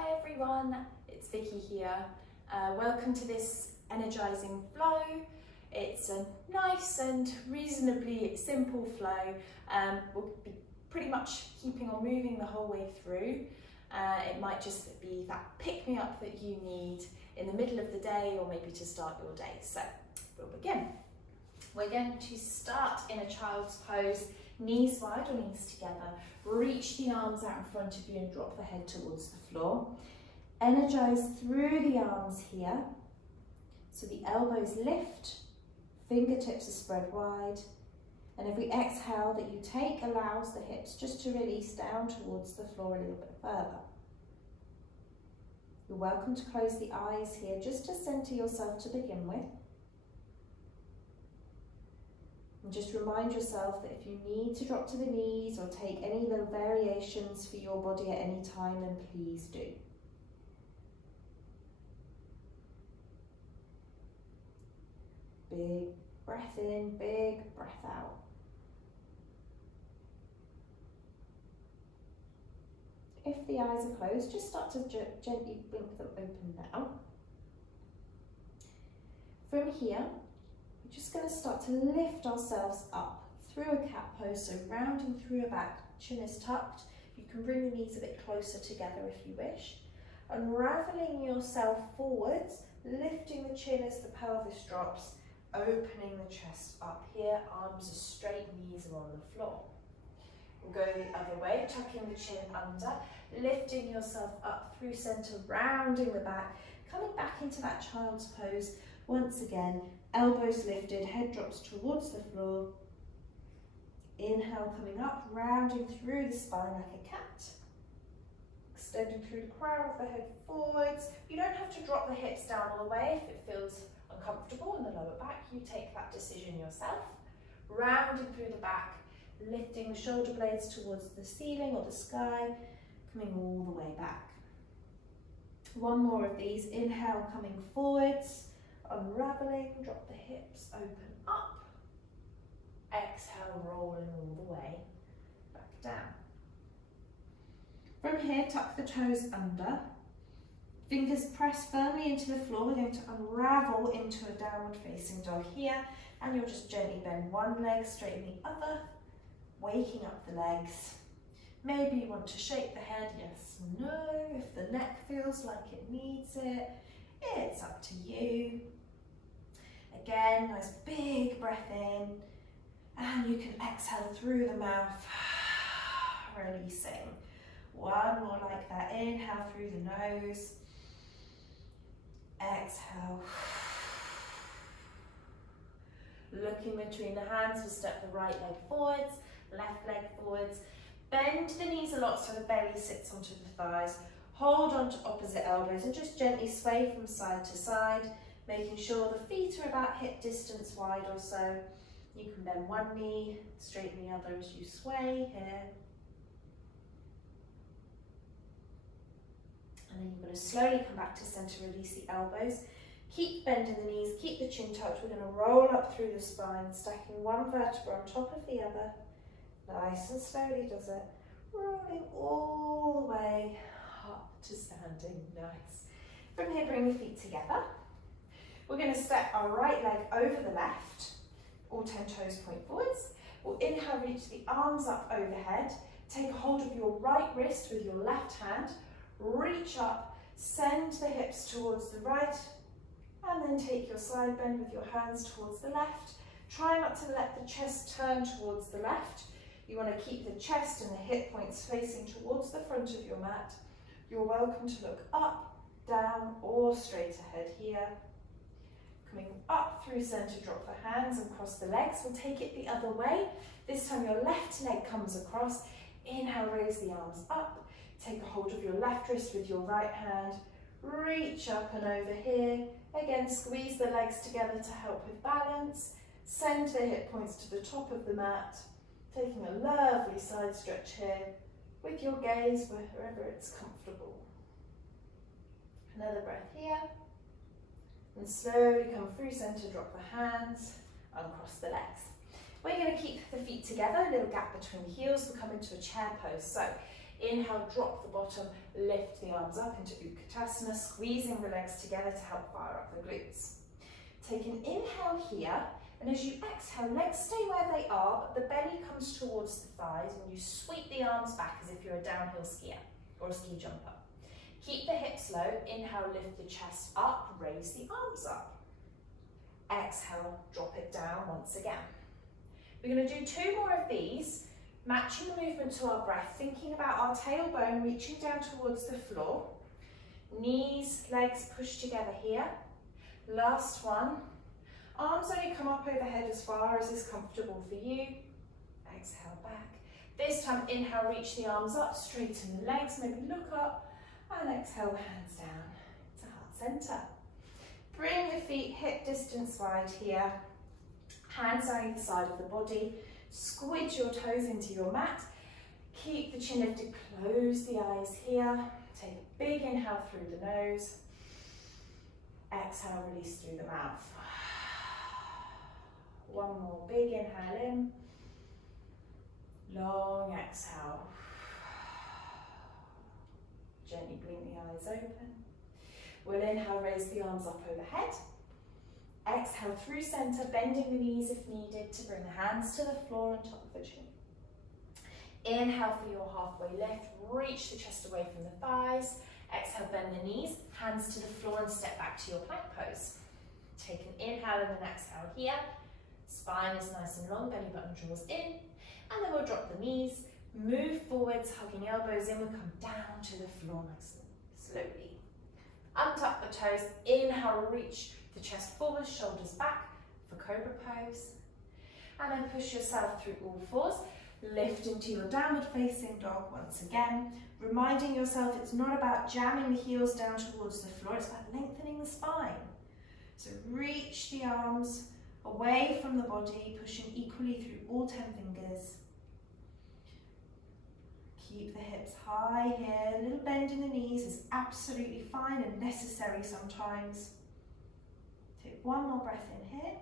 Hi everyone, it's Vicky here. Welcome to this energizing flow. It's a nice and reasonably simple flow. We'll be pretty much keeping on moving the whole way through. It might just be that pick-me-up that you need in the middle of the day or maybe to start your day. So we'll begin. We're going to start in a child's pose, knees wide or knees together. Reach the arms out in front of you and drop the head towards the floor. Energize through the arms here. So the elbows lift, fingertips are spread wide. And every exhale that you take allows the hips just to release down towards the floor a little bit further. You're welcome to close the eyes here just to center yourself to begin with. And just remind yourself that if you need to drop to the knees or take any little variations for your body at any time, then please do. Big breath in, big breath out. If the eyes are closed, just start to gently blink them open now. From here, we're just going to start to lift ourselves up through a cat pose, so rounding through a back, chin is tucked. You can bring the knees a bit closer together if you wish. Unraveling yourself forwards, lifting the chin as the pelvis drops, opening the chest up here, arms are straight, knees are on the floor. We'll go the other way, tucking the chin under, lifting yourself up through center, rounding the back, coming back into that child's pose. Once again, elbows lifted, head drops towards the floor. Inhale, coming up, rounding through the spine like a cat. Extending through the crown of the head forwards. You don't have to drop the hips down all the way if it feels uncomfortable in the lower back. You take that decision yourself. Rounding through the back, lifting the shoulder blades towards the ceiling or the sky, coming all the way back. One more of these. Inhale, coming forwards. Unraveling, drop the hips, open up. Exhale, rolling all the way back down. From here, tuck the toes under. Fingers press firmly into the floor. We're going to unravel into a downward facing dog here. And you'll just gently bend one leg, straighten the other, waking up the legs. Maybe you want to shake the head, yes, no. If the neck feels like it needs it, it's up to you. Again, nice big breath in, and you can exhale through the mouth, releasing. One more like that. Inhale through the nose, exhale. Looking between the hands, we'll step the right leg forwards, left leg forwards. Bend the knees a lot so the belly sits onto the thighs. Hold on to opposite elbows and just gently sway from side to side, making sure the feet are about hip distance wide or so. You can bend one knee, straighten the other as you sway here. And then you're going to slowly come back to center, release the elbows. Keep bending the knees, keep the chin tucked. We're going to roll up through the spine, stacking one vertebra on top of the other. Nice and slowly does it. Rolling all the way up to standing. Nice. From here, bring the feet together. We're going to step our right leg over the left. All 10 toes point forwards. We'll inhale, reach the arms up overhead. Take a hold of your right wrist with your left hand. Reach up, send the hips towards the right, and then take your side bend with your hands towards the left. Try not to let the chest turn towards the left. You want to keep the chest and the hip points facing towards the front of your mat. You're welcome to look up, down, or straight ahead here. Coming up through center, drop the hands and cross the legs. We'll take it the other way. This time your left leg comes across. Inhale, raise the arms up. Take a hold of your left wrist with your right hand. Reach up and over here. Again, squeeze the legs together to help with balance. Send the hip points to the top of the mat. Taking a lovely side stretch here with your gaze wherever it's comfortable. Another breath here. And slowly come through center, drop the hands, uncross the legs. We're going to keep the feet together, a little gap between the heels. We'll come into a chair pose. So Inhale, drop the bottom, lift the arms up into Utkatasana, squeezing the legs together to help fire up the glutes. Take an inhale here, and as you exhale, legs stay where they are, but the belly comes towards the thighs, and you sweep the arms back as if you're a downhill skier or a ski jumper. Keep the hips low, inhale, lift the chest up, raise the arms up. Exhale, drop it down once again. We're going to do 2 more of these, matching the movement to our breath, thinking about our tailbone reaching down towards the floor. Knees, legs pushed together here. Last one. Arms only come up overhead as far as is comfortable for you. Exhale back. This time, inhale, reach the arms up, straighten the legs, maybe look up, and exhale, hands down to heart center. Bring the feet hip distance wide here. Hands on either side of the body. Squidge your toes into your mat. Keep the chin lifted, close the eyes here. Take a big inhale through the nose. Exhale, release through the mouth. One more big inhale in. Long exhale. Gently blink the eyes open. We'll inhale, raise the arms up overhead. Exhale through center, bending the knees if needed to bring the hands to the floor on top of the chin. Inhale for your halfway lift, reach the chest away from the thighs. Exhale, bend the knees, hands to the floor and step back to your plank pose. Take an inhale and an exhale here. Spine is nice and long, belly button draws in. And then we'll drop the knees, move forwards, hugging elbows in. We'll come down to the floor nice and slowly. Untuck the toes, inhale, reach the chest forward, shoulders back for Cobra pose. And then push yourself through all fours. Lift into your downward facing dog once again, reminding yourself it's not about jamming the heels down towards the floor, it's about lengthening the spine. So reach the arms away from the body, pushing equally through all 10 fingers. Keep the hips high here, a little bend in the knees is absolutely fine and necessary sometimes. Take one more breath in here.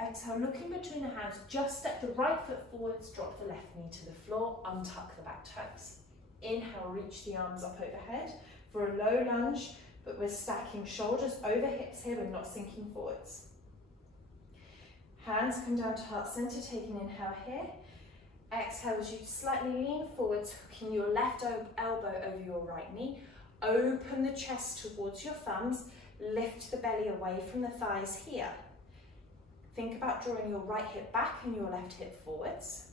Exhale, looking between the hands, just step the right foot forwards, drop the left knee to the floor, untuck the back toes. Inhale, reach the arms up overhead for a low lunge, but we're stacking shoulders over hips here, we're not sinking forwards. Hands come down to heart center, take an inhale here. Exhale as you slightly lean forwards, hooking your left elbow over your right knee. Open the chest towards your thumbs, lift the belly away from the thighs here. Think about drawing your right hip back and your left hip forwards.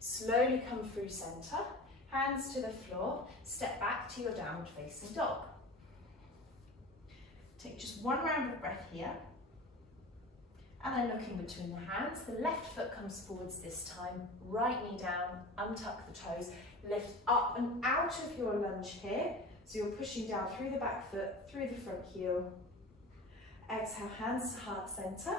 Slowly come through center, hands to the floor, step back to your downward facing dog. Take just one round of breath here. And then looking between the hands, the left foot comes forwards this time, right knee down, untuck the toes, lift up and out of your lunge here. So you're pushing down through the back foot, through the front heel. Exhale, hands to heart center.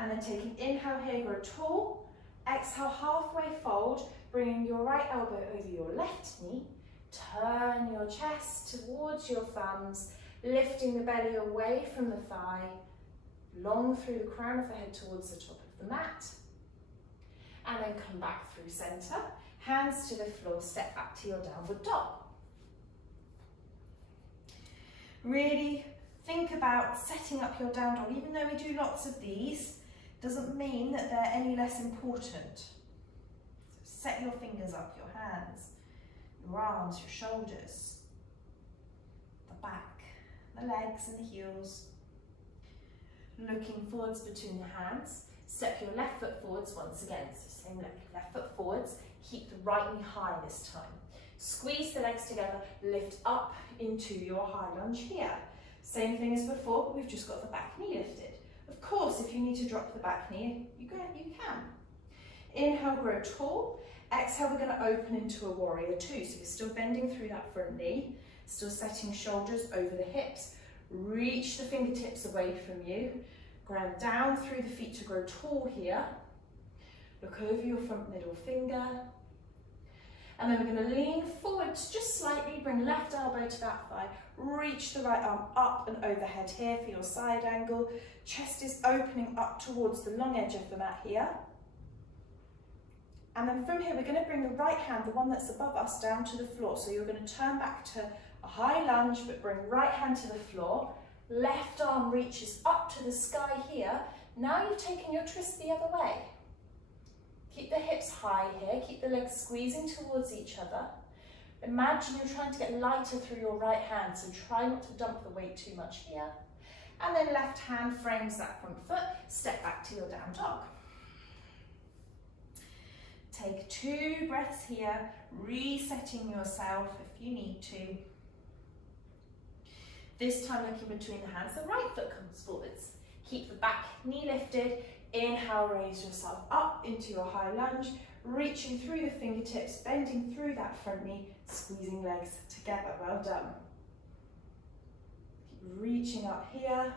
And then take an inhale here, grow tall. Exhale, halfway fold, bringing your right elbow over your left knee. Turn your chest towards your thumbs, lifting the belly away from the thigh, long through the crown of the head towards the top of the mat. And then come back through center, hands to the floor, step back to your downward dog. Really think about setting up your down dog. Even though we do lots of these, doesn't mean that they're any less important. So set your fingers up, your hands, your arms, your shoulders, the back, the legs and the heels. Looking forwards between the hands, step your left foot forwards once again. So same left foot forwards, keep the right knee high this time. Squeeze the legs together, lift up into your high lunge here. Same thing as before, but we've just got the back knee lifted. Of course, if you need to drop the back knee, you can. Inhale, grow tall. Exhale, we're going to open into a warrior two. So we're still bending through that front knee, still setting shoulders over the hips. Reach the fingertips away from you. Ground down through the feet to grow tall here. Look over your front middle finger. And then we're going to lean forwards just slightly, bring left elbow to that thigh, reach the right arm up and overhead here for your side angle. Chest is opening up towards the long edge of the mat here. And then from here, we're going to bring the right hand, the one that's above us, down to the floor. So you're going to turn back to a high lunge, but bring right hand to the floor. Left arm reaches up to the sky here. Now you're taking your twist the other way. Keep the hips high here, keep the legs squeezing towards each other. Imagine you're trying to get lighter through your right hand, so try not to dump the weight too much here. And then left hand frames that front foot, step back to your down dog. Take 2 breaths here, resetting yourself if you need to. This time looking between the hands, the right foot comes forwards. Keep the back knee lifted. Inhale, raise yourself up into your high lunge, reaching through the fingertips, bending through that front knee, squeezing legs together. Well done. Keep reaching up here.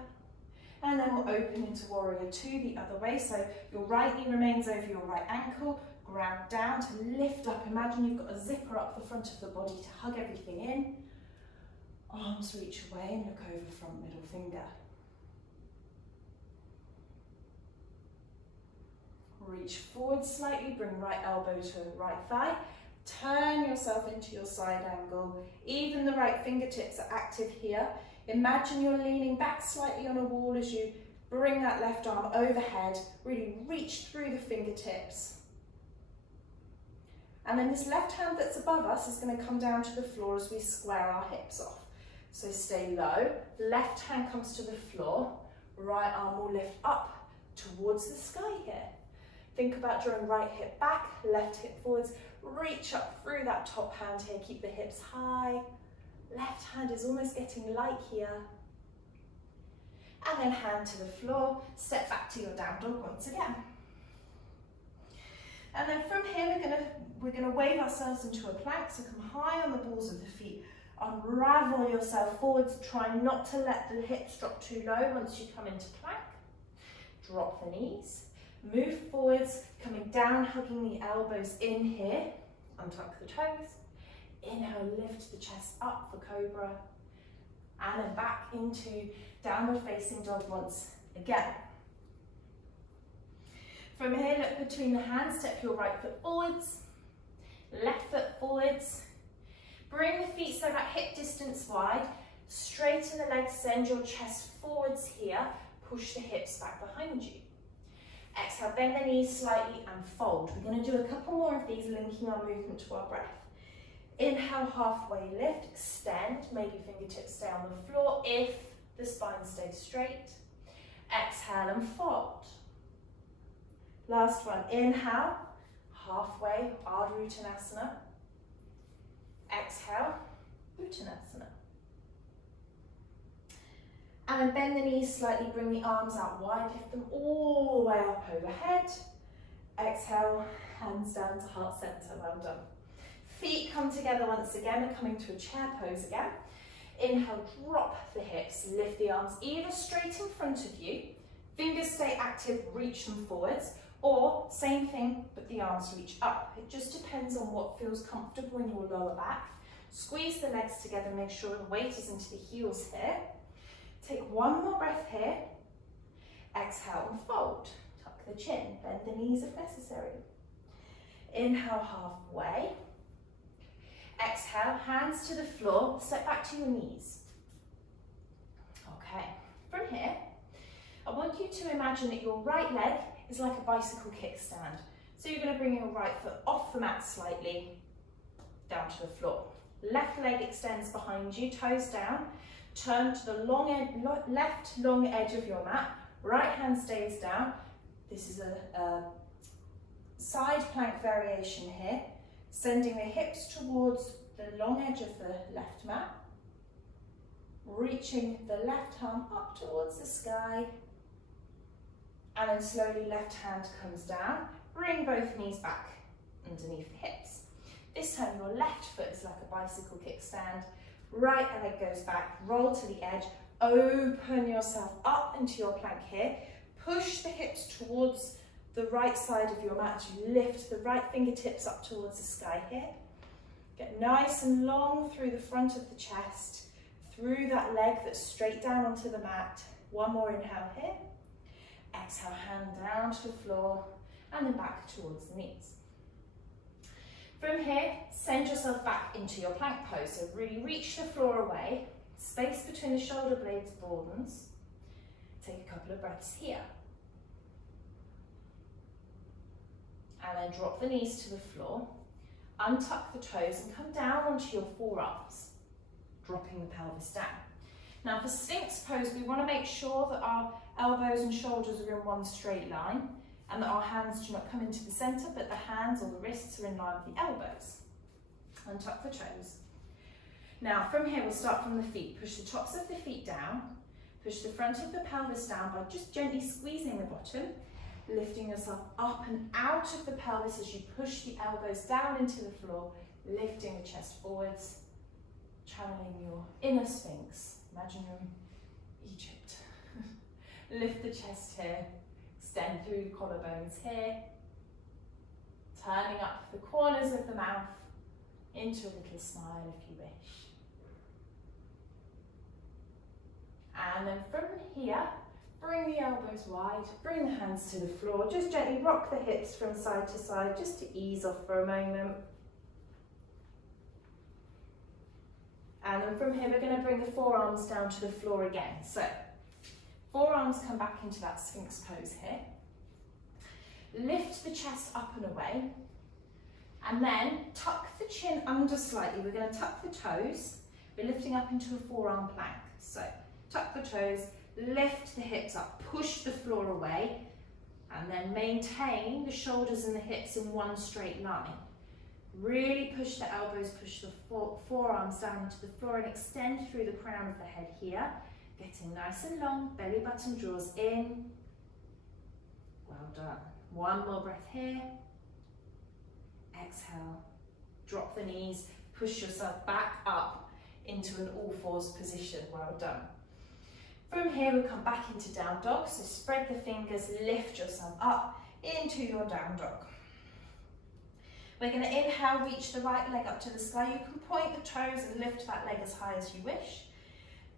And then we'll open into warrior 2 the other way. So your right knee remains over your right ankle. Ground down to lift up. Imagine you've got a zipper up the front of the body to hug everything in. Arms reach away and look over front middle finger. Reach forward slightly, bring right elbow to right thigh. Turn yourself into your side angle. Even the right fingertips are active here. Imagine you're leaning back slightly on a wall as you bring that left arm overhead. Really reach through the fingertips. And then this left hand that's above us is going to come down to the floor as we square our hips off. So stay low, left hand comes to the floor, right arm will lift up towards the sky here. Think about drawing right hip back, left hip forwards, reach up through that top hand here, keep the hips high. Left hand is almost getting light here. And then hand to the floor, step back to your down dog once again. And then from here, we're gonna wave ourselves into a plank, so come high on the balls of the feet. Unravel yourself forwards, try not to let the hips drop too low once you come into plank. Drop the knees, move forwards, coming down, hugging the elbows in here, untuck the toes. Inhale, lift the chest up for cobra, and then back into downward facing dog once again. From here, look between the hands, step your right foot forwards, left foot forwards. Bring the feet so about hip distance wide, straighten the legs, send your chest forwards here, push the hips back behind you. Exhale, bend the knees slightly and fold. We're going to do a couple more of these, linking our movement to our breath. Inhale, halfway lift, extend, maybe fingertips stay on the floor if the spine stays straight. Exhale and fold. Last one, inhale, halfway, Ardha Uttanasana. Exhale, Uttanasana. And then bend the knees slightly, bring the arms out wide, lift them all the way up overhead. Exhale, hands down to heart center, well done. Feet come together once again, we're coming to a chair pose again. Inhale, drop the hips, lift the arms either straight in front of you, fingers stay active, reach them forwards, or same thing, but the arms reach up. It just depends on what feels comfortable in your lower back. Squeeze the legs together, make sure the weight is into the heels here. Take one more breath here. Exhale and fold. Tuck the chin, bend the knees if necessary. Inhale, halfway. Exhale, hands to the floor, step back to your knees. Okay, from here, I want you to imagine that your right leg is like a bicycle kickstand. So you're going to bring your right foot off the mat slightly, down to the floor. Left leg extends behind you, toes down. Turn to the left long edge of your mat. Right hand stays down. This is a side plank variation here. Sending the hips towards the long edge of the left mat. Reaching the left arm up towards the sky. And then slowly left hand comes down. Bring both knees back underneath the hips. This time your left foot is like a bicycle kickstand. Right leg goes back, roll to the edge. Open yourself up into your plank here. Push the hips towards the right side of your mat. You lift the right fingertips up towards the sky here. Get nice and long through the front of the chest, through that leg that's straight down onto the mat. One more inhale here. Exhale, hand down to the floor and then back towards the knees. From here, send yourself back into your plank pose. So really reach the floor away, space between the shoulder blades broadens. Take a couple of breaths here. And then drop the knees to the floor, untuck the toes and come down onto your forearms, dropping the pelvis down. Now for Sphinx pose, we want to make sure that our elbows and shoulders are in one straight line and that our hands do not come into the centre, but the hands or the wrists are in line with the elbows. Untuck the toes. Now from here, we'll start from the feet. Push the tops of the feet down, push the front of the pelvis down by just gently squeezing the bottom, lifting yourself up and out of the pelvis as you push the elbows down into the floor, lifting the chest forwards, channeling your inner Sphinx. Imagine you're in Egypt. Lift the chest here, extend through the collarbones here, turning up the corners of the mouth into a little smile if you wish. And then from here, bring the elbows wide, bring the hands to the floor, just gently rock the hips from side to side just to ease off for a moment. And then from here, we're going to bring the forearms down to the floor again. So, forearms come back into that Sphinx pose here. Lift the chest up and away. And then tuck the chin under slightly. We're going to tuck the toes. We're lifting up into a forearm plank. So, tuck the toes, lift the hips up, push the floor away, and then maintain the shoulders and the hips in one straight line. Really push the elbows, push the forearms down into the floor and extend through the crown of the head here. Getting nice and long, belly button draws in. Well done. One more breath here. Exhale, drop the knees, push yourself back up into an all fours position. Well done. From here, we'll come back into down dog. So spread the fingers, lift yourself up into your down dog. We're going to inhale, reach the right leg up to the sky. You can point the toes and lift that leg as high as you wish.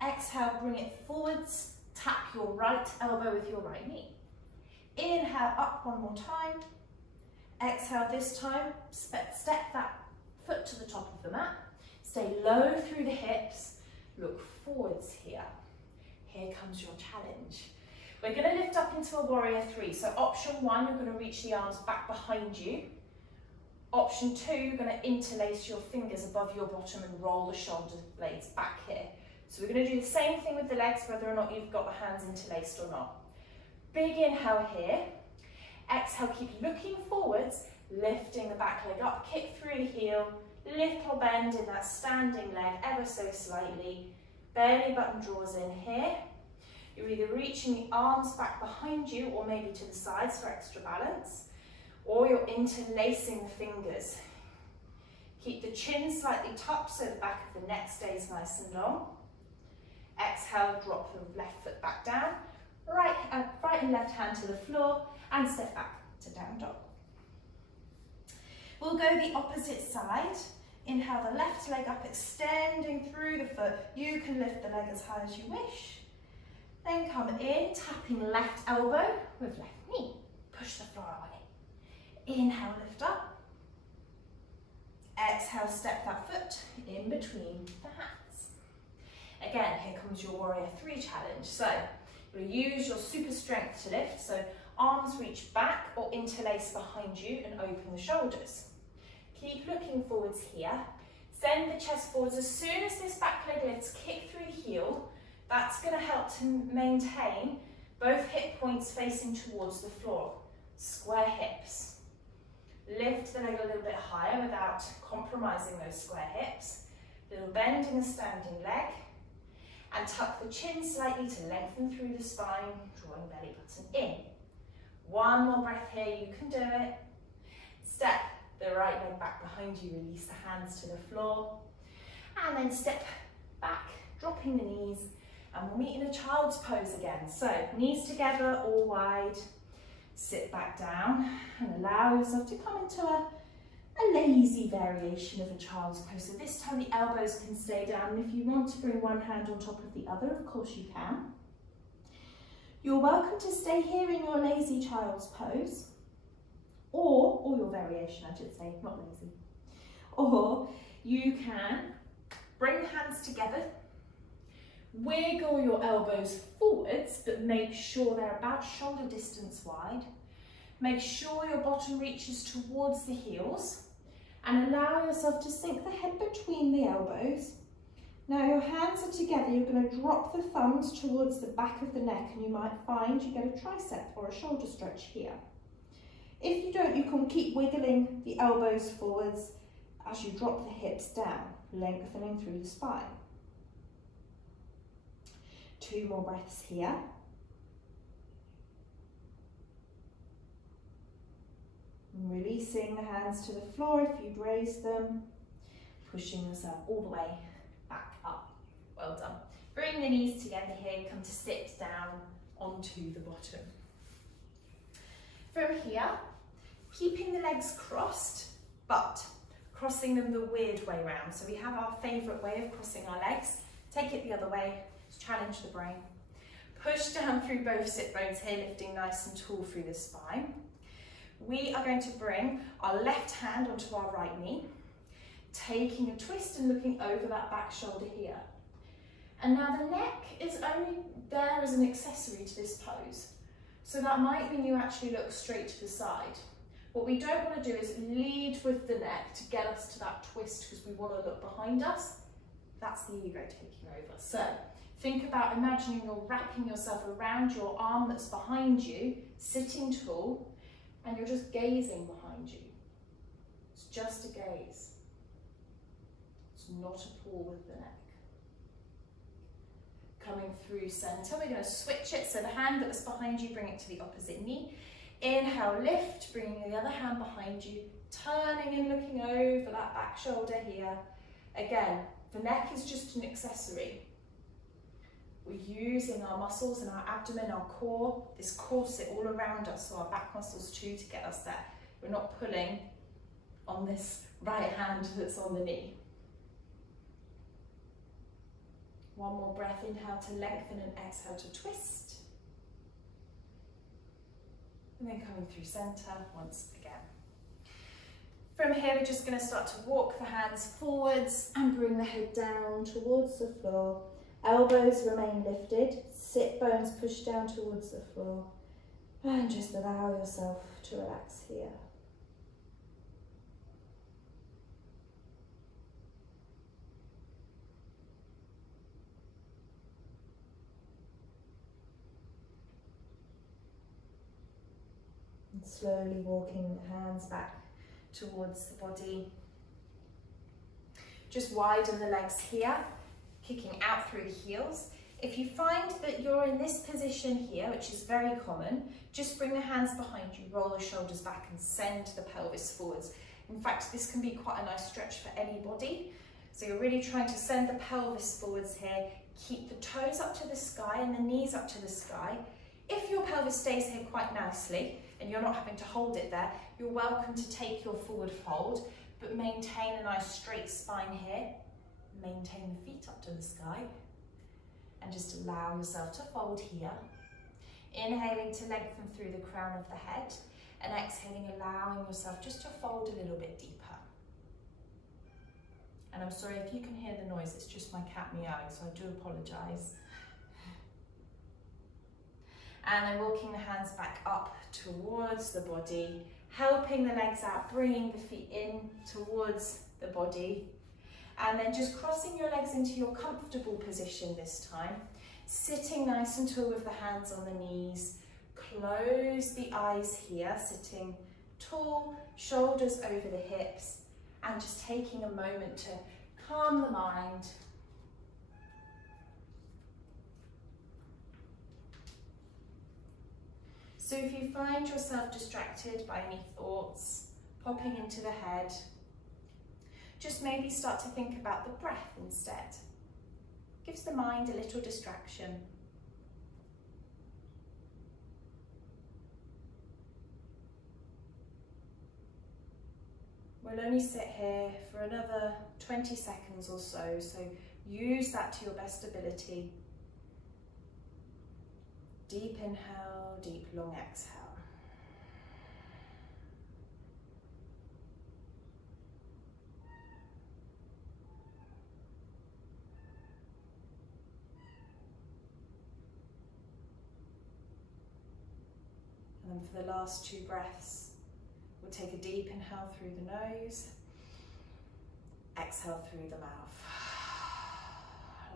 Exhale, bring it forwards. Tap your right elbow with your right knee. Inhale, up one more time. Exhale, this time, step that foot to the top of the mat. Stay low through the hips. Look forwards here. Here comes your challenge. We're going to lift up into a warrior three. So option one, you're going to reach the arms back behind you. Option two, you're going to interlace your fingers above your bottom and roll the shoulder blades back here. So we're going to do the same thing with the legs, whether or not you've got the hands interlaced or not. Big inhale here. Exhale, keep looking forwards, lifting the back leg up, kick through the heel, little bend in that standing leg ever so slightly. Belly button draws in here. You're either reaching the arms back behind you or maybe to the sides for extra balance, or you're interlacing the fingers. Keep the chin slightly tucked so the back of the neck stays nice and long. Exhale, drop the left foot back down, right and left hand to the floor, and step back to down dog. We'll go the opposite side. Inhale the left leg up, extending through the foot. You can lift the leg as high as you wish. Then come in, tapping left elbow with left knee. Push the floor away. Inhale, lift up. Exhale, step that foot in between the hands. Again, here comes your warrior three challenge. So you'll use your super strength to lift. So arms reach back or interlace behind you and open the shoulders. Keep looking forwards here. Send the chest forwards. As soon as this back leg lifts, kick through the heel. That's going to help to maintain both hip points facing towards the floor. Square hips. Lift the leg a little bit higher without compromising those square hips. Little bend in the standing leg. And tuck the chin slightly to lengthen through the spine, drawing belly button in. One more breath here, you can do it. Step the right leg back behind you, release the hands to the floor. And then step back, dropping the knees, and we'll meet in a child's pose again. So, knees together, all wide. Sit back down and allow yourself to come into a lazy variation of a child's pose. So this time the elbows can stay down, and if you want to bring one hand on top of the other, of course you can. You're welcome to stay here in your lazy child's pose, or your variation, I should say, not lazy. Or you can bring the hands together, wiggle your elbows forwards, but make sure they're about shoulder distance wide. Make sure your bottom reaches towards the heels and allow yourself to sink the head between the elbows. Now your hands are together, you're going to drop the thumbs towards the back of the neck and you might find you get a tricep or a shoulder stretch here. If you don't, you can keep wiggling the elbows forwards as you drop the hips down, lengthening through the spine. 2 more breaths here. Releasing the hands to the floor if you'd raised them. Pushing yourself all the way back up. Well done. Bring the knees together here, come to sit down onto the bottom. From here, keeping the legs crossed, but crossing them the weird way round. So we have our favourite way of crossing our legs. Take it the other way, just challenge the brain. Push down through both sit bones here, lifting nice and tall through the spine. We are going to bring our left hand onto our right knee, taking a twist and looking over that back shoulder here. And now the neck is only there as an accessory to this pose. So that might mean you actually look straight to the side. What we don't want to do is lead with the neck to get us to that twist because we want to look behind us. That's the ego taking over. So think about imagining you're wrapping yourself around your arm that's behind you, sitting tall, and you're just gazing behind you. It's just a gaze. It's not a pull with the neck. Coming through centre, we're going to switch it. So the hand that was behind you, bring it to the opposite knee. Inhale, lift, bringing the other hand behind you, turning and looking over that back shoulder here. Again, the neck is just an accessory. We're using our muscles and our abdomen, our core, this corset all around us, so our back muscles too, to get us there. We're not pulling on this right hand that's on the knee. One more breath, inhale to lengthen and exhale to twist. And then coming through centre once again. From here, we're just going to start to walk the hands forwards and bring the head down towards the floor. Elbows remain lifted, sit bones push down towards the floor, and just allow yourself to relax here. And slowly walking the hands back towards the body. Just widen the legs here, kicking out through the heels. If you find that you're in this position here, which is very common, just bring the hands behind you, roll the shoulders back and send the pelvis forwards. In fact, this can be quite a nice stretch for anybody. So you're really trying to send the pelvis forwards here, keep the toes up to the sky and the knees up to the sky. If your pelvis stays here quite nicely and you're not having to hold it there, you're welcome to take your forward fold, but maintain a nice straight spine here. Maintain the feet up to the sky and just allow yourself to fold here. Inhaling to lengthen through the crown of the head and exhaling, allowing yourself just to fold a little bit deeper. And I'm sorry if you can hear the noise, it's just my cat meowing, so I do apologise. And then walking the hands back up towards the body, helping the legs out, bringing the feet in towards the body. And then just crossing your legs into your comfortable position this time. Sitting nice and tall with the hands on the knees. Close the eyes here, sitting tall, shoulders over the hips. And just taking a moment to calm the mind. So if you find yourself distracted by any thoughts popping into the head, just maybe start to think about the breath instead. Gives the mind a little distraction. We'll only sit here for another 20 seconds or so, so use that to your best ability. Deep inhale, deep long exhale. And for the last 2 breaths, we'll take a deep inhale through the nose, exhale through the mouth.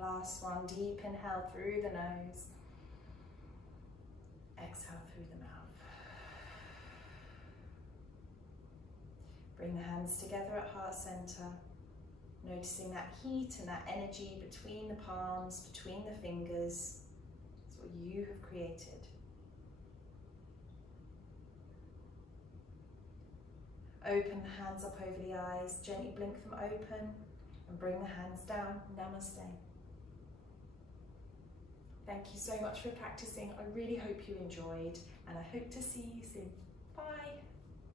Last one, deep inhale through the nose, exhale through the mouth. Bring the hands together at heart center, noticing that heat and that energy between the palms, between the fingers. It's what you have created. Open the hands up over the eyes, gently blink them open and bring the hands down. Namaste. Thank you so much for practicing. I really hope you enjoyed and I hope to see you soon. Bye.